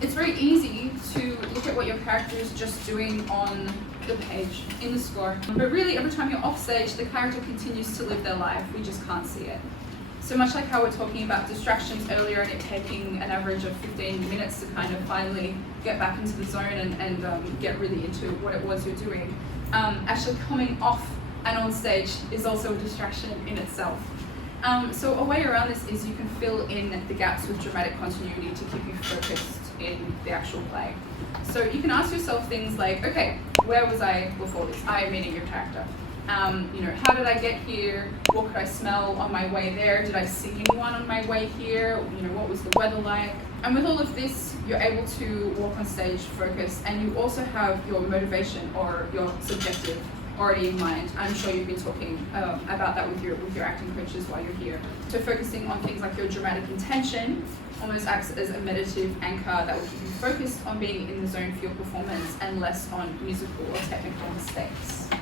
It's very easy to look at what your character is just doing on the page, in the score. But really, every time you're off stage, the character continues to live their life. We just can't see it. So much like how we're talking about distractions earlier and it taking an average of 15 minutes to kind of finally get back into the zone and get really into what it was you're doing, actually coming off and on stage is also a distraction in itself. So a way around this is you can fill in the gaps with dramatic continuity to keep you focused in the actual play. So you can ask yourself things like, okay, where was I before this? I meaning your character. How did I get here? What could I smell on my way there? Did I see anyone on my way here? What was the weather like? And with all of this, you're able to walk on stage focused, and you also have your motivation or your subjective already in mind. I'm sure you've been talking about that with your acting coaches while you're here. So focusing on things like your dramatic intention almost acts as a meditative anchor that will keep you focused on being in the zone for your performance and less on musical or technical mistakes.